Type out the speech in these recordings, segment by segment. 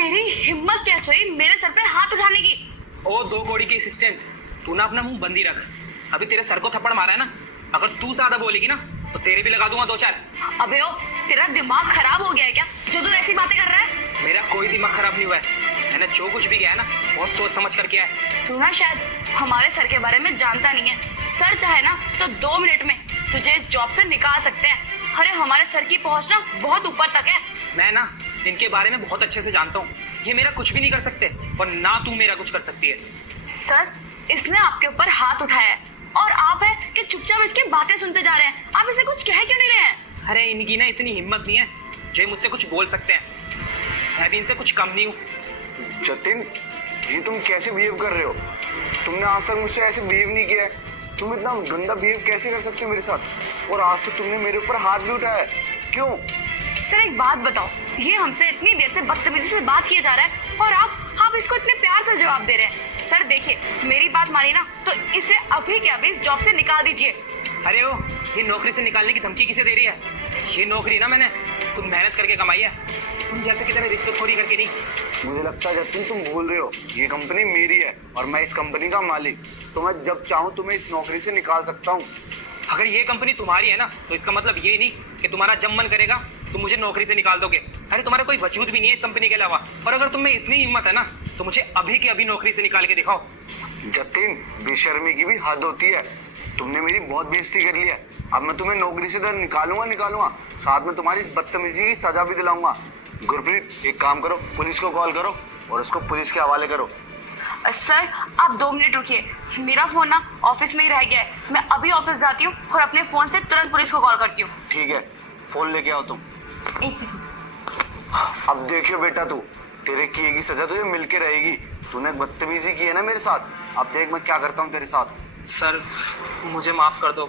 तेरी हिम्मत कैसे हुई मेरे सर पे हाथ उठाने की? ओ 2 कौड़ी की असिस्टेंट, तू ना अपना मुंह बंदी रख। अभी तेरे सर को थप्पड़ मारा है ना, अगर तू ज्यादा बोलेगी ना तो तेरे भी लगा दूंगा 2-4। अबे ओ, तेरा दिमाग खराब हो गया है क्या जो तू ऐसी बातें कर रहा है? मेरा कोई दिमाग खराब नहीं हुआ है, मैंने जो कुछ भी किया है ना बहुत सोच समझ कर किया है। तू ना शायद हमारे सर के बारे में जानता नहीं है। सर चाहे ना तो 2 मिनट में तुझे इस जॉब से निकाल सकते हैं। अरे हमारे सर की पहुंच ना बहुत ऊपर तक है। मैं ना इनके बारे में बहुत अच्छे से जानता हूँ, ये मेरा कुछ भी नहीं कर सकते और ना तू मेरा कुछ कर सकती है। सर, इसने आपके ऊपर हाथ उठाया है और आप है कि चुपचाप इसकी बातें सुनते जा रहे हैं। आप इसे कुछ कह क्यों नहीं रहे हैं? अरे इनकी ना इतनी हिम्मत नहीं है जो मुझसे कुछ बोल सकते हैं, मैं भी इनसे कुछ कम नहीं हूँ। जतिन, ये तुम कैसे बिहेव कर रहे हो? तुमने आज तक मुझसे ऐसे बिहेव नहीं किया है। तुम इतना गंदा बिहेव कैसे कर सकते हो मेरे साथ? और आज तो तुमने मेरे ऊपर हाथ भी उठाया है, क्यों? सर एक बात बताओ, ये हमसे इतनी देर से बदतमीजी से बात किया जा रहा है और आप इसको इतने प्यार से जवाब दे रहे हैं। सर देखिए, मेरी बात मानी ना तो इसे अभी के अभी इस जॉब से निकाल दीजिए। अरे वो ये नौकरी से निकालने की धमकी किसे दे रही है? ये नौकरी ना मैंने खुद मेहनत करके कमाई है, तुम जैसे कितने रिश्वतखोरी करके नहीं। मुझे लगता है जतिन तुम भूल रहे हो, ये कंपनी मेरी है और मैं इस कंपनी का मालिक। तो मैं जब चाहूँ तुम्हें इस नौकरी से निकाल सकता हूँ। अगर ये कंपनी तुम्हारी है ना तो इसका मतलब ये नहीं कि तुम्हारा जब मन करेगा तुम मुझे नौकरी से निकाल दोगे। अरे तुम्हारा कोई वजूद भी नहीं है इस कंपनी के अलावा, और अगर तुम में इतनी हिम्मत है ना तो मुझे अभी के अभी नौकरी से निकाल के दिखाओ। जतिन, बेशर्मी की भी हद होती है। तुमने मेरी बहुत बेइज्जती कर ली है। अब मैं तुम्हें नौकरी से तो निकालूंगा, साथ में तुम्हारी इस बदतमीजी की सजा भी दिलाऊंगा। गुरप्रीत, एक काम करो, पुलिस को कॉल करो और उसको पुलिस के हवाले करो। सर आप 2 मिनट रुकिए, मेरा फोन ना ऑफिस में ही रह गया है। मैं अभी ऑफिस जाती हूँ और अपने फोन से तुरंत पुलिस को कॉल करती हूँ। ठीक है, फोन लेके आओ तुम। एक सेकंड। अब देखियो बेटा, तू तेरे किए की सजा तुझे मिलके रहेगी। तूने बदतमीजी की है ना मेरे साथ, अब देख मैं क्या करता हूँ तेरे साथ। सर मुझे माफ कर दो,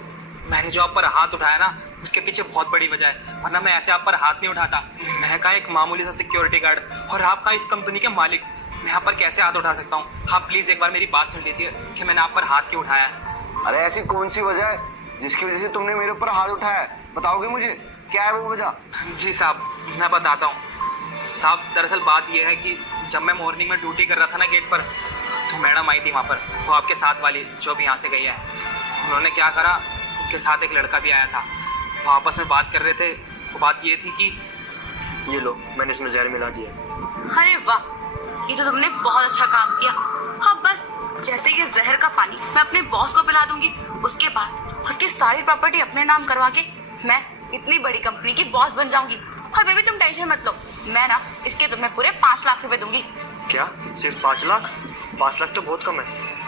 मैंने जो आप पर हाथ उठाया ना उसके पीछे बहुत बड़ी वजह है, वरना मैं ऐसे आप पर हाथ नहीं उठाता। मैं का एक मामूली सा सिक्योरिटी गार्ड और आपका इस कंपनी के मालिक, मैं यहाँ पर कैसे हाथ उठा सकता हूँ? आप प्लीज एक बार मेरी बात सुन लीजिए कि मैंने आप पर हाथ क्यों उठाया है। अरे ऐसी कौन सी वजह है जिसकी वजह से तुमने मेरे ऊपर हाथ उठाया है? बताओगे मुझे क्या है वो वजह? जी साहब, मैं बताता हूँ। साहब दरअसल बात यह है कि जब मैं मॉर्निंग में ड्यूटी कर रहा था ना गेट पर, तो मैडम आई थी वहाँ पर, वो आपके साथ वाली जो भी यहाँ से गई है। उन्होंने क्या करा, उनके साथ एक लड़का भी आया था, वो आपस में बात कर रहे थे। वो बात ये थी कि ये लो, मैंने इसमें जहर मिला दिया। अरे वाह, ये तो तुमने बहुत अच्छा काम किया। हाँ बस जैसे ये जहर का पानी मैं अपने बॉस को पिला दूंगी, उसके बाद उसकी सारी प्रॉपर्टी अपने नाम करवा के मैं इतनी बड़ी कंपनी की बॉस बन जाऊंगी। और बेबी तुम टेंशन मत लो, मैं ना इसके तुम्हें पूरे 5 लाख रुपए दूंगी। क्या सिर्फ 5 लाख? 5 लाख तो बहुत कम है।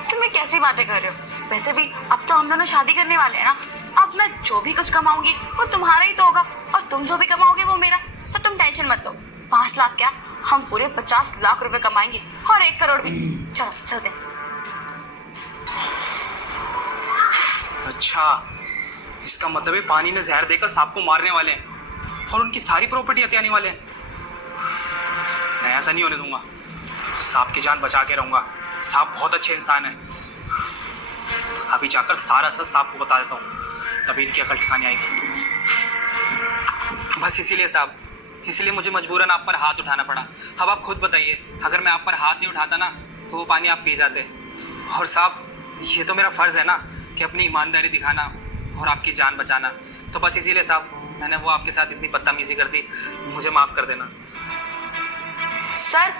तुम्हें कैसी बातें कर रहे हो? वैसे भी अब तो हम दोनों शादी करने वाले हैं ना। अब मैं जो भी कुछ कमाऊंगी वो तुम्हारा ही तो होगा और तुम जो भी कमाओगे वो मेरा। तो तुम टेंशन मत लो, 5 लाख क्या, हम पूरे 50 लाख रुपए कमाएंगे और 1 करोड़ भी। चलो चलते हैं। अच्छा, इसका मतलब है पानी में जहर देकर सांप को मारने वाले हैं और उनकी सारी प्रॉपर्टी हथियाने वाले हैं। मैं ऐसा नहीं होने दूंगा, सांप की जान बचा के रहूंगा। सांप बहुत अच्छे इंसान है। अभी जाकर सारा सच सांप को बता देता हूँ, तभी इनकी अकल ठिकाने आएगी। बस इसीलिए साहब, इसलिए मुझे मजबूरन आप पर हाथ उठाना पड़ा। अब आप खुद बताइए, अगर मैं आप पर हाथ नहीं उठाता ना तो वो पानी आप पी जाते। और साहब ये तो मेरा फर्ज है ना कि अपनी ईमानदारी दिखाना और आपकी जान बचाना। तो बस इसीलिए साहब मैंने वो आपके साथ इतनी बदतमीजी कर दी, मुझे माफ कर देना। सर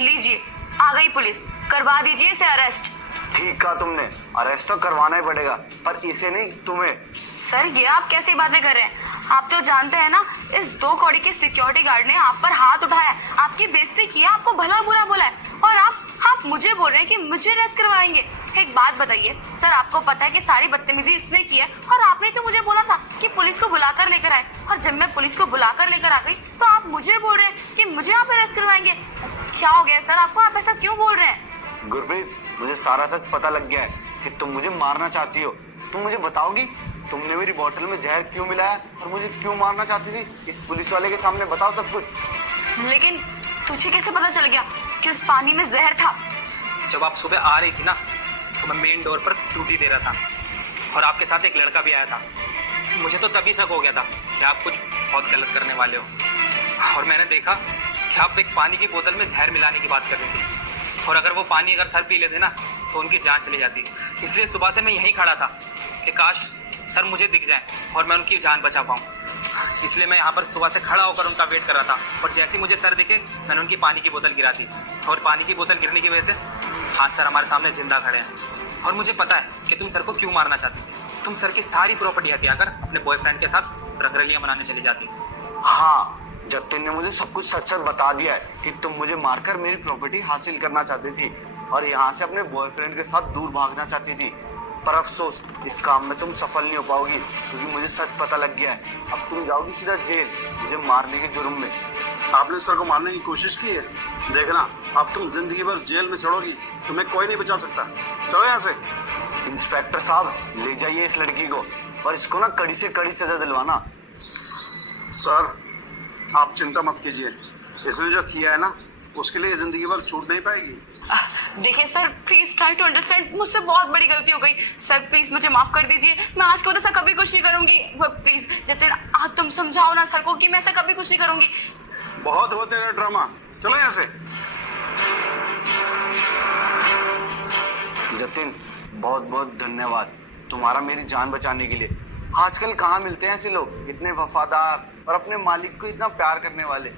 लीजिए, आ गई पुलिस, करवा दीजिए इसे अरेस्ट। ठीक कहा तुमने, अरेस्ट तो करवाना ही पड़ेगा, पर इसे नहीं, तुम्हें। सर ये आप कैसी बातें कर रहे हैं? आप तो जानते हैं ना, इस 2 कौड़ी के सिक्योरिटी गार्ड ने आप पर हाथ उठाया, आपकी बेइज्जती की, आपको भला बुरा बोला है और आप मुझे बोल रहे हैं कि मुझे अरेस्ट करवाएंगे। एक बात बताइए सर, आपको पता है कि सारी बदतमीजी इसने की है और आपने तो मुझे बोला था कि पुलिस को बुलाकर लेकर आए, और जब मैं पुलिस को बुलाकर लेकर आ गई तो आप मुझे बोल रहे हैं कि मुझे आप अरेस्ट करवाएंगे। क्या हो गया सर आपको, आप ऐसा क्यों बोल रहे हैं? गुरप्रीत, मुझे सारा सच पता लग गया है कि तुम मुझे मारना चाहती हो। तुम मुझे बताओगी तुमने मेरी बोतल में जहर क्यों मिलाया और मुझे क्यों मारना चाहती थी? इस पुलिस वाले के सामने बताओ सब कुछ। लेकिन तुझे कैसे पता चल गया कि उस पानी में जहर था? जब आप सुबह आ रही थी ना तो मैं मेन डोर पर ड्यूटी दे रहा था और आपके साथ एक लड़का भी आया था। मुझे तो तभी शक हो गया था कि आप कुछ बहुत गलत करने वाले हो, और मैंने देखा कि आप एक पानी की बोतल में जहर मिलाने की बात कर रहे थे, और अगर वो पानी अगर सर पी लेते ना तो उनकी जान चली जाती। इसलिए सुबह से मैं यहीं खड़ा था कि काश सर मुझे दिख जाए और मैं उनकी जान बचा पाऊँ। इसलिए मैं यहाँ पर सुबह से खड़ा होकर उनका वेट कर रहा था, और जैसे ही मुझे सर दिखे मैंने उनकी पानी की बोतल गिरा दी, और पानी की बोतल गिरने की वजह से आज सर हमारे सामने जिंदा खड़े हैं। और मुझे पता है कि तुम सर को क्यों मारना चाहती हो। तुम सर की सारी प्रॉपर्टी हथिया कर अपने बॉयफ्रेंड के साथ रंगरलियां मनाने चली जाती। हाँ, जतिन ने मुझे सब कुछ सच सच बता दिया है कि तुम मुझे मारकर मेरी प्रॉपर्टी हासिल करना चाहती थी और यहाँ से अपने बॉयफ्रेंड के साथ दूर भागना चाहती थी। पर अफसोस, इस काम में तुम सफल नहीं हो पाओगी, क्योंकि मुझे सच पता लग गया है। अब तुम जाओगी सीधा जेल, मुझे मारने के जुर्म में। आपने सर को मारने की कोशिश की है, देखना अब तुम जिंदगी भर जेल में चढ़ोगी, तुम्हें कोई नहीं बचा सकता। चलो यहाँ से। इंस्पेक्टर साहब, ले जाइए इस लड़की को और इसको ना कड़ी से कड़ी सजा दिलवाना। सर आप चिंता मत कीजिए, इसने जो किया है ना उसके लिए जिंदगी भर छूट नहीं पाएगी। देखिए sir, please try to understand, मुझसे बहुत बड़ी गलती हो गई सर, प्लीज मुझे माफ कर दीजिए। मैं आज के बाद ऐसा कभी कुछ नहीं करूंगी। प्लीज जतिन, आज तुम समझाओ ना सर को कि मैं ऐसा कभी कुछ नहीं करूंगी। बहुत हो तेरा ड्रामा, चलो यहाँ से। जतिन, बहुत बहुत धन्यवाद तुम्हारा मेरी जान बचाने के लिए। आजकल कहाँ मिलते हैं ऐसे लोग, इतने वफादार और अपने मालिक को इतना प्यार करने वाले।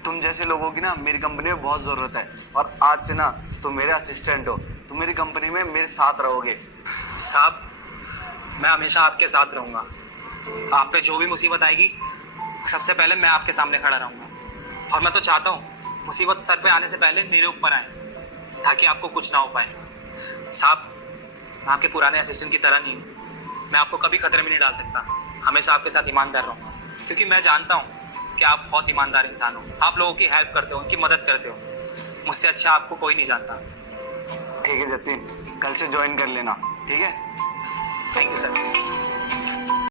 तुम जैसे लोगों की ना मेरी कंपनी में बहुत जरूरत है, और आज से ना तुम मेरे असिस्टेंट हो, तुम मेरी कंपनी में मेरे साथ रहोगे। साहब, मैं हमेशा आपके साथ रहूँगा। आप पे जो भी मुसीबत आएगी सबसे पहले मैं आपके सामने खड़ा रहूँगा, और मैं तो चाहता हूँ मुसीबत सर पे आने से पहले मेरे ऊपर आए, ताकि आपको कुछ ना हो पाए। साहब, मैं आपके पुराने असिस्टेंट की तरह नहीं हूँ, मैं आपको कभी खतरे में नहीं डाल सकता। हमेशा आपके साथ ईमानदार रहूँगा, क्योंकि मैं जानता हूँ कि आप बहुत ईमानदार इंसान हो। आप लोगों की हेल्प करते हो, उनकी मदद करते हो। मुझसे अच्छा आपको कोई नहीं जानता। ठीक है जतिन, कल से ज्वाइन कर लेना, ठीक है? Thank you sir.